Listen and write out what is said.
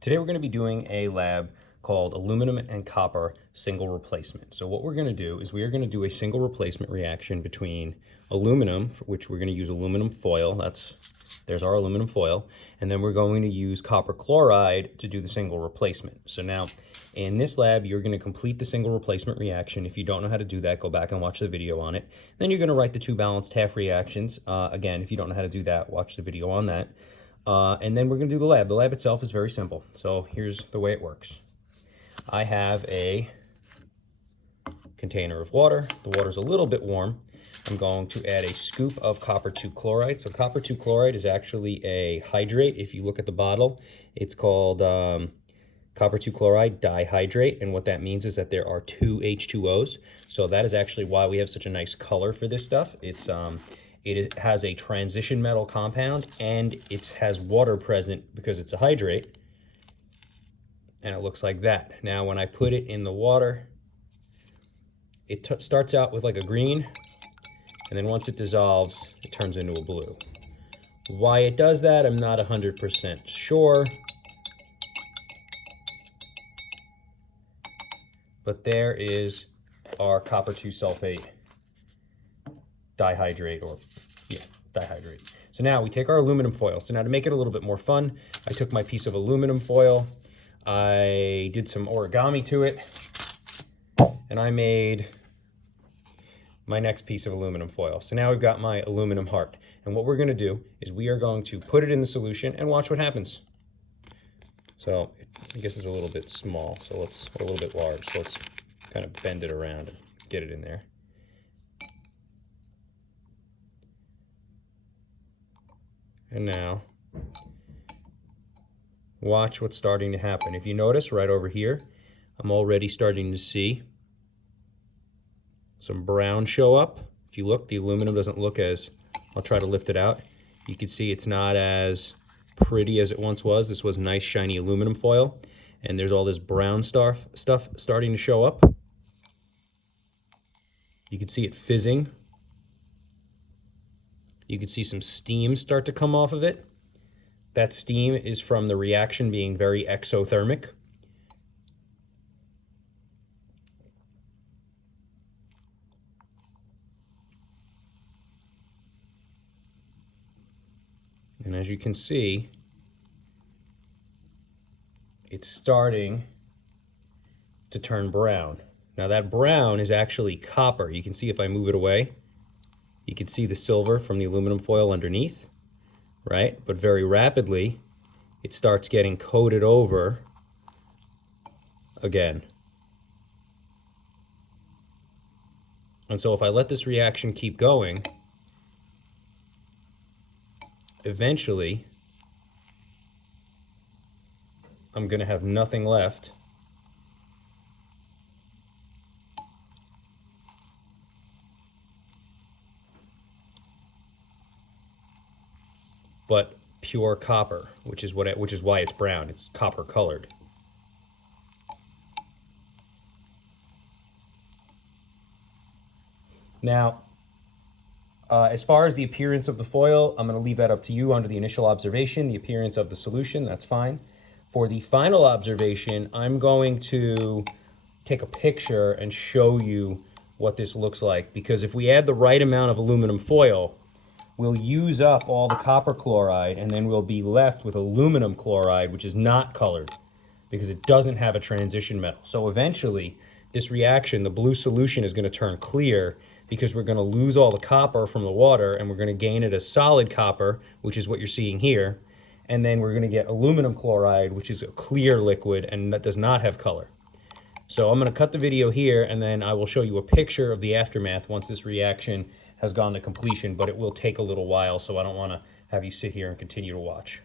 Today we're going to be doing a lab called aluminum and copper single replacement. So what we're going to do is we are going to do a single replacement reaction between aluminum, for which we're going to use aluminum foil. There's our aluminum foil. And then we're going to use copper chloride to do the single replacement. So now in this lab, you're going to complete the single replacement reaction. If you don't know how to do that, go back and watch the video on it. Then you're going to write the two balanced half reactions. Again, if you don't know how to do that, watch the video on that. And then we're going to do the lab. The lab itself is very simple. So here's the way it works. I have a container of water. The water's a little bit warm. I'm going to add a scoop of copper 2 chloride. So copper 2 chloride is actually a hydrate. If you look at the bottle, it's called copper 2 chloride dihydrate. And what that means is that there are two H2Os. So that is actually why we have such a nice color for this stuff. It has a transition metal compound, and it has water present because it's a hydrate, and it looks like that. Now, when I put it in the water, it starts out with like a green, and then once it dissolves, it turns into a blue. Why it does that, I'm not 100% sure, but there is our copper 2 sulfate dihydrate, dihydrate. So now we take our aluminum foil. So now to make it a little bit more fun, I took my piece of aluminum foil, I did some origami to it, and I made my next piece of aluminum foil. So now we've got my aluminum heart. And what we're gonna do is we are going to put it in the solution and watch what happens. So I guess it's a little bit small, or a little bit large. So let's kind of bend it around and get it in there. And now, watch what's starting to happen. If you notice right over here, I'm already starting to see some brown show up. If you look, the aluminum doesn't look as, I'll try to lift it out. You can see it's not as pretty as it once was. This was nice shiny aluminum foil, and there's all this brown stuff starting to show up. You can see it fizzing. You can see some steam start to come off of it. That steam is from the reaction being very exothermic. And as you can see, it's starting to turn brown. Now that brown is actually copper. You can see if I move it away, you can see the silver from the aluminum foil underneath, right? But very rapidly, it starts getting coated over again. And so if I let this reaction keep going, eventually, I'm going to have nothing left but pure copper, which is why it's brown. It's copper colored. Now, as far as the appearance of the foil, I'm going to leave that up to you under the initial observation. The appearance of the solution, that's fine. For the final observation, I'm going to take a picture and show you what this looks like, because if we add the right amount of aluminum foil, we'll use up all the copper chloride, and then we'll be left with aluminum chloride, which is not colored because it doesn't have a transition metal. So eventually, this reaction, the blue solution, is going to turn clear because we're going to lose all the copper from the water, and we're going to gain it as solid copper, which is what you're seeing here. And then we're going to get aluminum chloride, which is a clear liquid and that does not have color. So I'm going to cut the video here, and then I will show you a picture of the aftermath once this reaction has gone to completion, but it will take a little while, so I don't want to have you sit here and continue to watch.